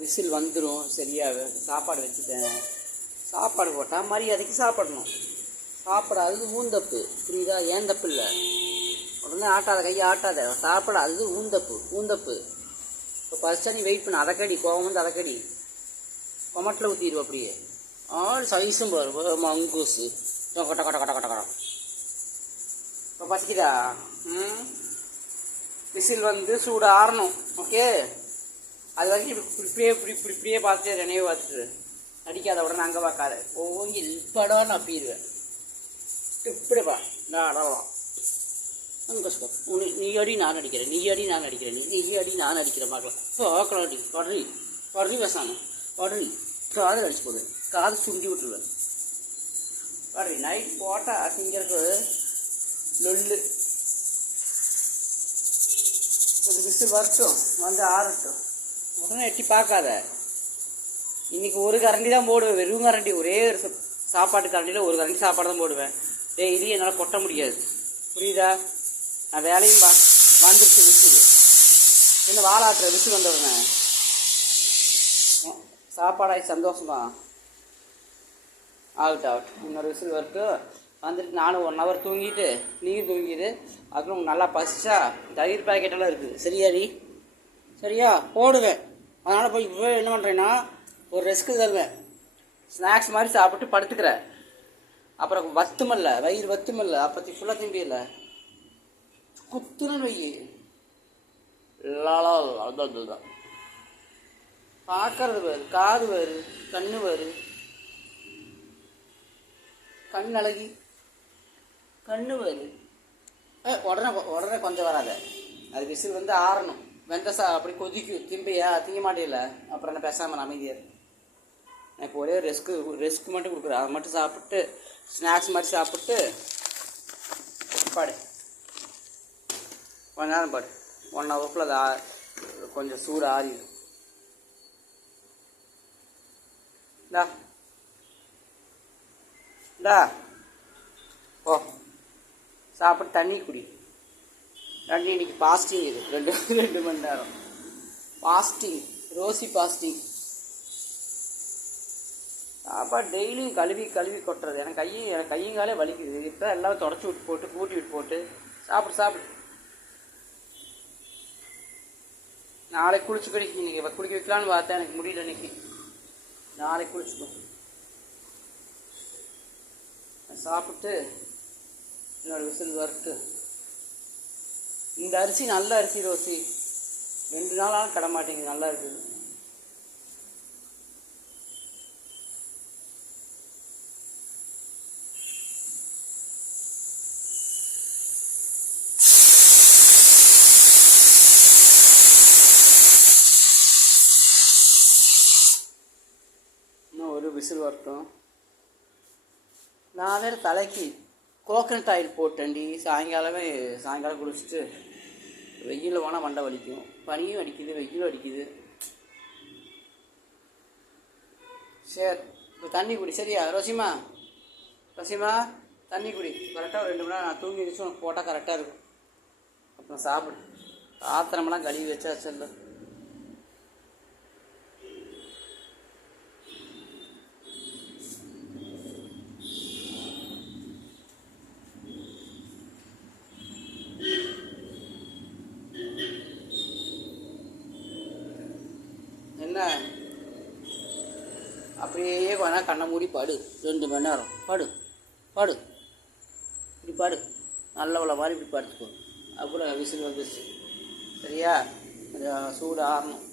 Whistle வந்துடும். சரியாக சாப்பாடு வச்சுட்டேன். சாப்பாடு போட்டால் மரியாதைக்கு சாப்பிடணும். சாப்பிடாதது ஊந்தப்பு. புரியுதா? ஏன் தப்பு இல்லை. உடனே ஆட்டாத, கையை ஆட்டாத. சாப்பிடாதது ஊந்தப்பு. இப்போ ஃபஸ்ட்டு நீ வெயிட் பண்ண. அதக்கடி கோவம் வந்து அதக்கடி கொமட்டில் ஊற்றிடுவோம். அப்படியே சைஸும் பாரு மங்கூசு கொட்ட கொட்ட கொட்ட கொட்ட கொட்ட. இப்போ பசிக்குதா? விசில் வந்து சூடு ஆறணும். ஓகே, அது வரைக்கும் இப்படியே பார்த்துட்டு நினைவு பார்த்துட்டு அடிக்காத. உடனே அங்கே பார்க்காத. ஓங்கி இப்படா நான் பீடுவேன். இப்படிப்பா நான் அடலாம். அங்கே நீ அடி நான் அடிக்கிறேன், நீ அடி நான் அடிக்கிறேன் பார்க்கலாம். அடி படுறி பேசாமல் படுறி காதில் அடிச்சு போடுவேன். காது சுண்டி விட்டுருவேன். படுறி நைட் போட்டால் திங்கிறதுக்கு லொல்லு. கொஞ்சம் விசில் வரட்டும், வந்து ஆறட்டும். உடனே எட்டி பார்க்காத. இன்றைக்கி ஒரு கரண்டி தான் போடுவேன். வெறும் கரண்டி, ஒரே ஒரு சாப்பாட்டு கரண்டியில் ஒரு கரண்டி சாப்பாடு தான் போடுவேன். டெய்லி என்னால் கொட்ட முடியாது. புரியுதா? நான் வேலையும் வந்துருச்சு. விசில் என்ன வாழாட்டுற விசில் வந்தவுடனே சாப்பாடாகி சந்தோஷமா ஆகட்டும். இன்னொரு விசில் வரட்டும். வந்துட்டு நானும் 1 ஹவர் தூங்கிட்டு நீயும் தூங்கிடு. அதுவும் நல்லா பசிச்சா தயிர் பாக்கெட்டெல்லாம் இருக்குது. சரியாடி? சரியா? போடுவேன். அதனால் போய் இப்போ என்ன பண்ணுறேன்னா ஒரு ரெஸ்க்கு தருவேன். ஸ்நாக்ஸ் மாதிரி சாப்பிட்டு படுத்துக்கிறேன். அப்புறம் வத்துமல்ல, வயிறு வத்துமல்ல. அப்போத்தி ஃபுல்லாக திரும்பியில்ல குத்துன்னு வையி அதுதான் பார்க்கறது வேறு, காது வேறு, கண்ணு வேறு. கண் அழகி கண்ணு வேறு. உடனே கொஞ்சம் வராத. அது விசில் வந்து ஆறணும். அப்படி கொதிக்கும். திங்க மாட்டேல. அப்புறம் என்ன பேசாமல் அமைதியாக. நான் இப்போ ஒரே ரெஸ்க்கு மட்டும் கொடுக்குறேன். அதை மட்டும் சாப்பிட்டு ஸ்நாக்ஸ் மாதிரி சாப்பிட்டு பாடு. கொஞ்ச நேரம் பாடு. 1 ஹவருக்குள்ள அது கொஞ்சம் சூடு ஆறிடும். ஓ சாப்பிட்டு தண்ணி குடி. இன்னைக்கு பாஸ்டிங் இது. 2 மணி நேரம் பாஸ்டிங். Rousey fasting. சாப்பாடு டெய்லியும் கழுவி கொட்டுறது. எனக்கு கையங்காலே வலிக்குது. இப்போ எல்லாம் தொடச்சி விட்டு போட்டு கூட்டி விட்டு போட்டு சாப்பிடு. நாளைக்கு குளிச்சுக்கடி. இன்னைக்கு குளிக்க வைக்கலான்னு பார்த்தேன். எனக்கு முடியல. இன்னைக்கு நாளைக்கு குளிச்சுக்கோ. சாப்பிட்டு இன்னொரு விசில் வறுத்து. இந்த அரிசி நல்ல அரிசி ரோசி. 2 நாளாலும் கிட மாட்டேங்குது. நல்லா இருக்குது. இன்னும் ஒரு விசில் வரட்டும். நான் வேறு தலைக்கு கோகனட் ஆயில் போட்டேன்டி. சாயங்காலம் குளிச்சுட்டு வெயிலில் போனால் மண்டை வலிக்கும். பனியும் அடிக்குது, வெயிலும் அடிக்குது. சரி, இப்போ தண்ணி குடி. சரியா ரோசிமா? தண்ணி குடி. கரெக்டாக ஒரு 2 மணி நேரம் நான் தூங்கி வச்சு உனக்கு போட்டால் கரெக்டாக இருக்கும். அப்புறம் சாப்பிடு. பாத்திரமெல்லாம் கழுவி வச்சா வச்சிடல. என்ன அப்படியே வேணா கண்ணை மூடி படு. 2 மணி நேரம் படு. இப்படி படு. நல்லவள மாதிரி இப்படி படுத்துக்கோ. அப்புறம் விசில் வந்துருச்சு. சரியா? சூடு ஆறணும்.